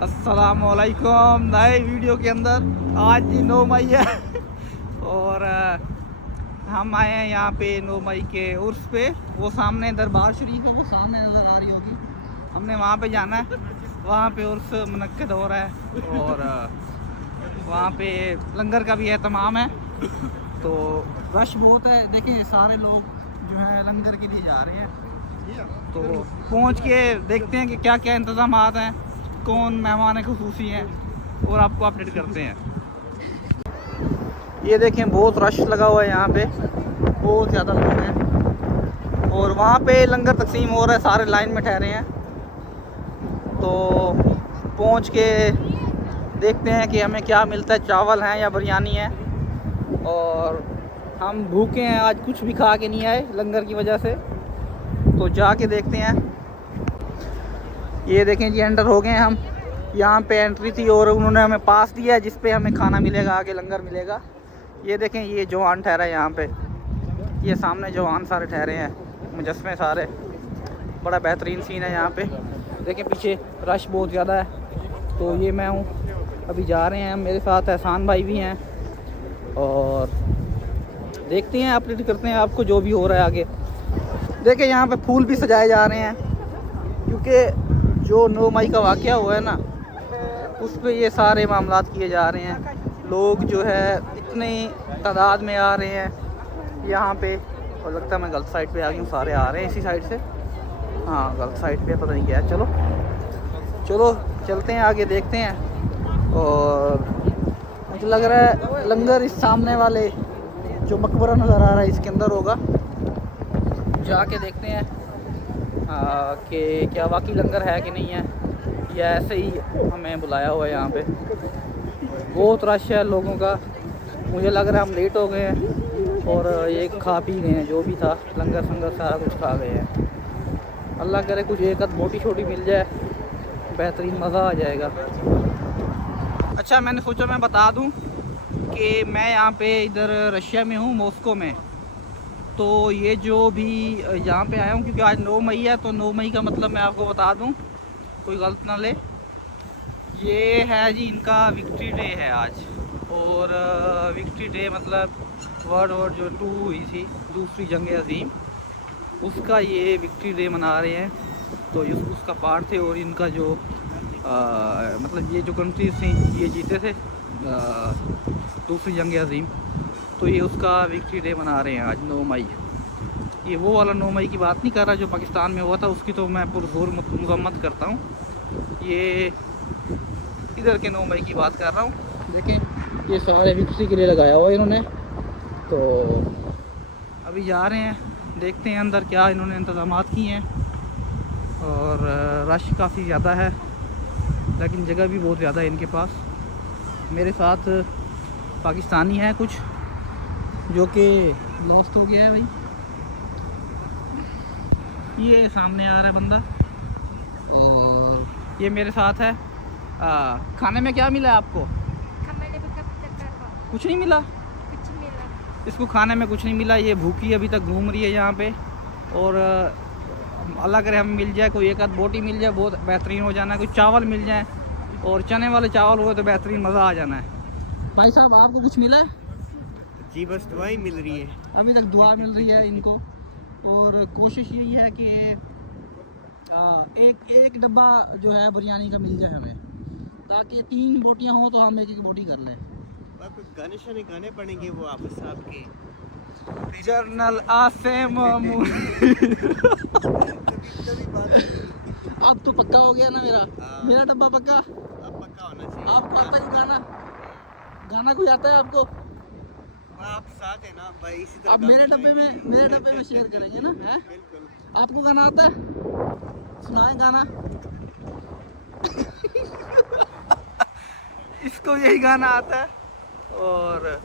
अस्सलामुअलैकुम। नए वीडियो के अंदर आज 9 मई है और हम आए हैं यहाँ पे 9 मई के उर्स पे। वो सामने दरबार शरीफ है, वो सामने नज़र आ रही होगी। हमने वहाँ पे जाना है, वहाँ पे उर्स मुनक्कद हो रहा है और वहाँ पे लंगर का भी एहतमाम है। तो रश बहुत है, देखें सारे लोग जो हैं लंगर के लिए जा रहे हैं। तो पहुँच के देखते हैं कि क्या क्या इंतज़ाम हैं, कौन मेहमान खुसूसी हैं और आपको अपडेट करते हैं। ये देखें बहुत रश लगा हुआ है यहाँ पे, बहुत ज़्यादा लोग हैं और वहाँ पे लंगर तकसीम हो रहा है, सारे लाइन में ठहरे हैं। तो पहुँच के देखते हैं कि हमें क्या मिलता है, चावल हैं या बिरयानी है। और हम भूखे हैं, आज कुछ भी खा के नहीं आए लंगर की वजह से, तो जाके देखते हैं। ये देखें जी, एंटर हो गए हम। यहाँ पे एंट्री थी और उन्होंने हमें पास दिया है जिस पे हमें खाना मिलेगा, आगे लंगर मिलेगा। ये देखें, ये जवान ठहरा है यहाँ पे, ये सामने जवान सारे ठहरे हैं, मुजस्मे सारे। बड़ा बेहतरीन सीन है यहाँ पे। देखें पीछे रश बहुत ज़्यादा है। तो ये मैं हूँ, अभी जा रहे हैं, मेरे साथ एहसान भाई भी हैं और देखते हैं, अपडेट करते हैं आपको जो भी हो रहा है आगे। देखें यहाँ पे फूल भी सजाए जा रहे हैं क्योंकि जो 9 मई का वाक़या हुआ है ना, उस पे ये सारे मामलात किए जा रहे हैं। लोग जो है इतनी तादाद में आ रहे हैं यहाँ पे, और लगता है मैं गलत साइड पे आ गई हूँ, सारे आ रहे हैं इसी साइड से। हाँ गलत साइड पे, पता नहीं क्या है। चलो चलो चलते हैं आगे, देखते हैं। और मुझे लग रहा है लंगर इस सामने वाले जो मकबरा नज़र आ रहा है इसके अंदर होगा। जाके देखते हैं कि क्या वाकई लंगर है कि नहीं है, या ऐसे ही हमें बुलाया हुआ है। यहाँ पे बहुत रश है लोगों का, मुझे लग रहा है हम लेट हो गए हैं और ये खा पी गए हैं, जो भी था लंगर संगर सारा कुछ खा गए हैं। अल्लाह करे कुछ एक आध बोटी छोटी मिल जाए, बेहतरीन मज़ा आ जाएगा। अच्छा, मैंने सोचा मैं बता दूं कि मैं यहाँ पे इधर रशिया में हूँ, मॉस्को में। तो ये जो भी यहाँ पे आया हूँ क्योंकि आज 9 मई है, तो 9 मई का मतलब मैं आपको बता दूँ, कोई गलत ना ले। ये है जी इनका विक्ट्री डे है आज। और विक्ट्री डे मतलब वर्ल्ड वॉर जो 2 हुई थी, दूसरी जंग अज़ीम, उसका ये विक्ट्री डे मना रहे हैं। तो ये उसका पार्ट थे और इनका जो मतलब ये जो कंट्रीज थी ये जीते थे दूसरी जंग अज़ीम, तो ये उसका विक्ट्री डे मना रहे हैं आज 9 मई। ये वो वाला 9 मई की बात नहीं कर रहा जो पाकिस्तान में हुआ था, उसकी तो मैं पुरजोर मजम्मत करता हूँ। ये इधर के 9 मई की बात कर रहा हूँ। देखें ये सारे विक्ट्री के लिए लगाया हुआ है इन्होंने। तो अभी जा रहे हैं, देखते हैं अंदर क्या इन्होंने इंतज़ाम किए हैं। और रश काफ़ी ज़्यादा है, लेकिन जगह भी बहुत ज़्यादा है इनके पास। मेरे साथ पाकिस्तानी है कुछ, जो कि लॉस्ट हो गया है भाई। ये सामने आ रहा है बंदा और ये मेरे साथ है। खाने में क्या मिला आपको? कुछ नहीं मिला। इसको खाने में कुछ नहीं मिला, ये भूखी अभी तक घूम रही है यहाँ पे। और अल्लाह करे हमें मिल जाए कोई एक आध बोटी मिल जाए, बहुत बेहतरीन हो जाना है। कोई चावल मिल जाए और चने वाले चावल हुए तो बेहतरीन मज़ा आ जाना है। भाई साहब आपको कुछ मिला है? जी बस दुआएं मिल रही है, अभी तक दुआ मिल रही है इनको। और कोशिश यही है कि एक डब्बा जो है बिरयानी का मिल जाए हमें, ताकि 3 बोटियाँ हों तो हम एक एक बोटी कर लें। आपको गाने शाने गाने पड़ेंगे वो आप साहब के जर्नल आसिम अब तो पक्का हो गया ना मेरा डब्बा पक्का। अब पक्का होना चाहिए। आपको आता है गाना? गाना कोई आता है आपको? आप साथ है ना भाई, इसी तरह आप मेरे डब्बे में शेयर करेंगे ना? है बिल्कुल। आपको गाना आता है? सुनाए गाना इसको यही गाना आता है। और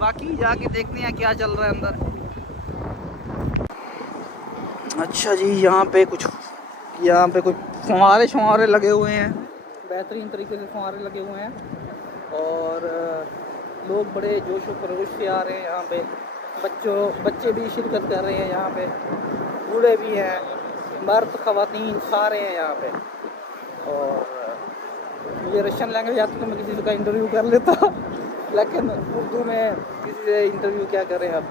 बाकी जाके देखते हैं क्या चल रहा है अंदर। अच्छा जी, यहाँ पे कुछ फुहारे लगे हुए हैं, बेहतरीन तरीके से फुहारे लगे हुए हैं। और लोग बड़े जोश व खरोश से आ रहे हैं यहाँ पे। बच्चे भी शिरकत कर रहे हैं यहाँ पे, बूढ़े भी हैं, मर्द ख़वातीन सारे हैं यहाँ पे। और मुझे रशियन लैंग्वेज आती तो मैं किसी का इंटरव्यू कर लेता, लेकिन उर्दू में किसी से इंटरव्यू क्या करें। अब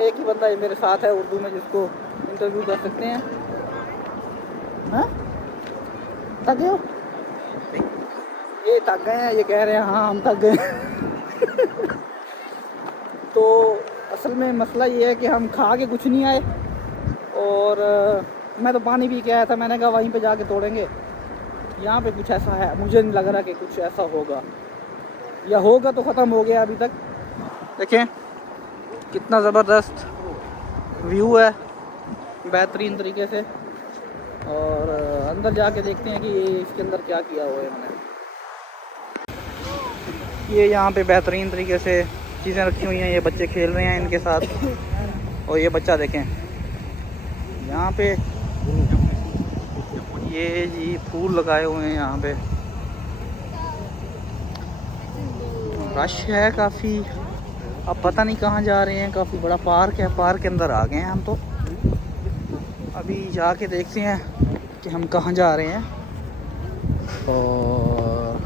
एक ही बंदा मेरे साथ है उर्दू में जिसको इंटरव्यू कर सकते हैं। हाँ थक गए हो? ये थक गए हैं, ये कह रहे हैं हाँ हम थक गए। तो असल में मसला ये है कि हम खा के कुछ नहीं आए, और मैं तो पानी पी के आया था। मैंने कहा वहीं पे जाके तोड़ेंगे। यहाँ पे कुछ ऐसा है, मुझे नहीं लग रहा कि कुछ ऐसा होगा, या होगा तो ख़त्म हो गया अभी तक। देखें कितना ज़बरदस्त व्यू है, बेहतरीन तरीके से। और अंदर जाके देखते हैं कि इसके अंदर क्या किया हुआ है इन्होंने। ये यहाँ पे बेहतरीन तरीके से चीज़ें रखी हुई हैं, ये बच्चे खेल रहे हैं इनके साथ। और ये बच्चा देखें यहाँ पे, ये जी फूल लगाए हुए हैं यहाँ पे, रश है काफ़ी। अब पता नहीं कहाँ जा रहे हैं, काफ़ी बड़ा पार्क है, पार्क के अंदर आ गए हैं हम। तो अभी जाके देखते हैं कि हम कहाँ जा रहे हैं। और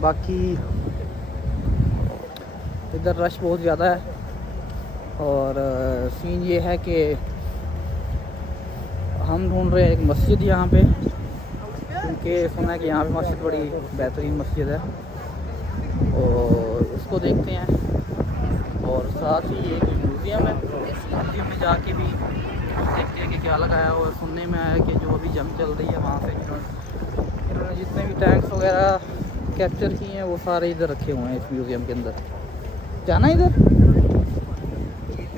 बाकी इधर रश बहुत ज़्यादा है, और सीन ये है कि हम ढूंढ रहे हैं एक मस्जिद यहाँ पे, क्योंकि सुना है कि यहाँ पे मस्जिद बड़ी बेहतरीन मस्जिद है, और उसको देखते हैं। और साथ ही एक म्यूज़ियम है, म्यूज़ियम में जाके भी देखते हैं कि क्या लगाया हुआ है। सुनने में आया कि जो अभी जंग चल रही है वहाँ पे इन्होंने जितने भी टैंक्स वगैरह कैप्चर किए हैं वो सारे इधर रखे हुए हैं इस म्यूज़ियम के अंदर। जाना इधर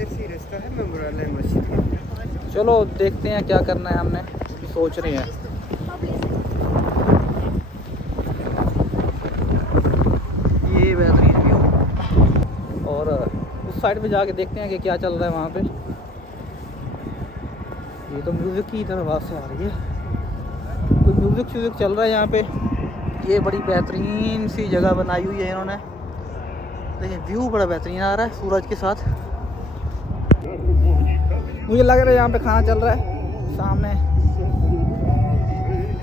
से रास्ता है मेमोरियल मस्जिद। चलो देखते हैं क्या करना है, हमने सोच रहे हैं। ये बेहतरीन व्यू, और उस साइड पे जाके देखते हैं कि क्या चल रहा है वहाँ पे। ये तो म्यूज़िक की तरफ आवाज़ से आ रही है, कोई म्यूज़िक चल रहा है यहाँ पे। ये बड़ी बेहतरीन सी जगह बनाई हुई है इन्होंने। देखिए व्यू बड़ा बेहतरीन आ रहा है सूरज के साथ। मुझे लग रहा है यहाँ पे खाना चल रहा है, सामने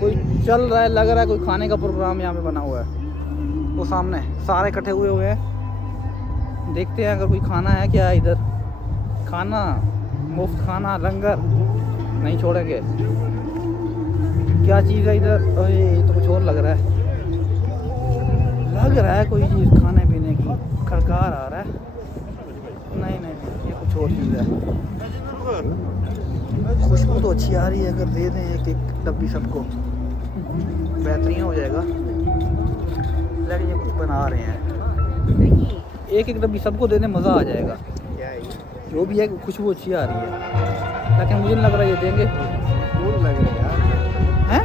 कोई चल रहा है, लग रहा है कोई खाने का प्रोग्राम यहाँ पे बना हुआ है। वो सामने सारे इकट्ठे हुए हैं, देखते हैं अगर कोई खाना है क्या इधर। खाना मुफ्त खाना, लंगर नहीं छोड़ेंगे। क्या चीज़ है इधर? ये तो कुछ और लग रहा है कोई चीज़ खाने पीने की, खड़कार आ रहा है। नहीं नहीं नहीं, ये कुछ और चीज़ है। खुशबू तो अच्छी आ रही है, अगर दे दें एक एक डब्बी सबको बेहतरीन हो जाएगा। लेकिन ये कुछ बना रहे हैं, एक एक डब्बी सबको दे दें मज़ा आ जाएगा। जो भी है खुशबू अच्छी आ रही है, लेकिन मुझे नहीं लग रहा ये देंगे। खून लग रहा है हैं?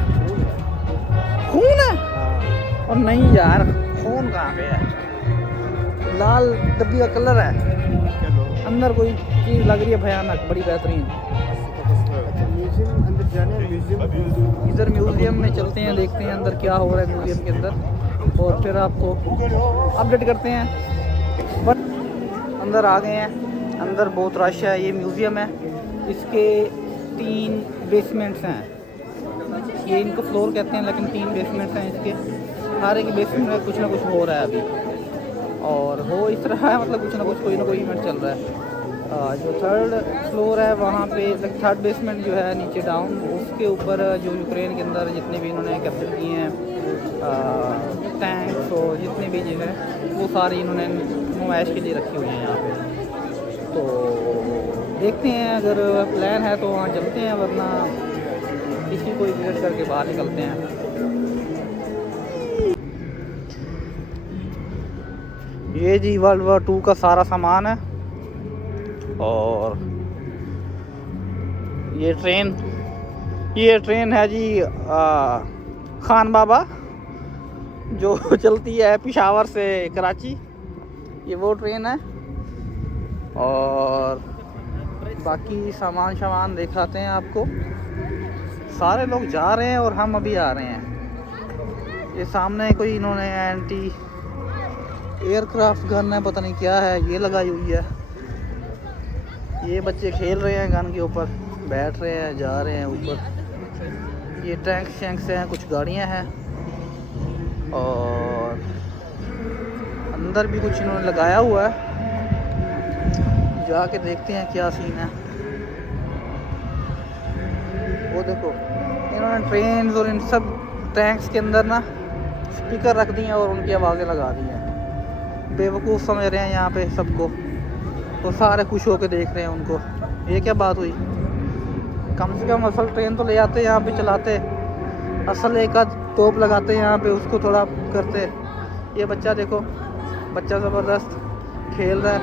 खून है? और नहीं यार, खून कहाँ पे है? लाल डब्बी का कलर है, अंदर कोई चीज़ लग रही है भयानक, बड़ी बेहतरीन। म्यूजियम अंदर जाने, म्यूजियम इधर म्यूज़ियम में चलते हैं, देखते हैं अंदर क्या हो रहा है म्यूज़ियम के अंदर, और फिर आपको अपडेट करते हैं। बट अंदर आ गए हैं, अंदर बहुत रश है। ये म्यूज़ियम है, इसके 3 बेसमेंट्स हैं। ये इनको फ्लोर कहते हैं, लेकिन 3 बेसमेंट्स हैं इसके। हर एक बेसमेंट में कुछ ना कुछ हो रहा है अभी, और हो इस तरह है, मतलब कुछ ना कुछ कोई ना कोई इवेंट चल रहा है। जो 3rd फ्लोर है वहाँ पे, 3rd बेसमेंट जो है नीचे डाउन, उसके ऊपर जो यूक्रेन के अंदर जितने भी इन्होंने कैप्चर किए हैं टैंक्स और जितने भी चीज़ें हैं वो सारी इन्होंने नुमाइश के लिए रखी हुई हैं यहाँ पे। तो देखते हैं, अगर प्लान है तो वहाँ चलते हैं, वरना किसी को विजिट करके बाहर निकलते हैं। ये जी वर्ल्ड वॉर 2 का सारा सामान है, और ये ट्रेन है जी खान बाबा, जो चलती है पेशावर से कराची। ये वो ट्रेन है, और बाकी सामान दिखाते हैं आपको। सारे लोग जा रहे हैं और हम अभी आ रहे हैं। ये सामने कोई इन्होंने एंटी एयरक्राफ्ट गन है, पता नहीं क्या है, ये लगाई हुई है। ये बच्चे खेल रहे हैं गन के ऊपर, बैठ रहे हैं, जा रहे हैं ऊपर। ये टैंक्स हैं, कुछ गाड़ियां हैं, और अंदर भी कुछ इन्होंने लगाया हुआ है, जाके देखते हैं क्या सीन है। वो देखो इन्होंने ट्रेन और इन सब टैंक्स के अंदर ना स्पीकर रख दिए और उनकी आवाज़ें लगा दी हैं। बेवकूफ़ समझ रहे हैं यहाँ पे सबको, तो सारे खुश होकर देख रहे हैं उनको। ये क्या बात हुई? कम से कम असल ट्रेन तो ले आते यहाँ पे चलाते, असल एक आध तोप लगाते यहाँ पे, उसको थोड़ा करते। ये बच्चा देखो, बच्चा ज़बरदस्त खेल रहा है।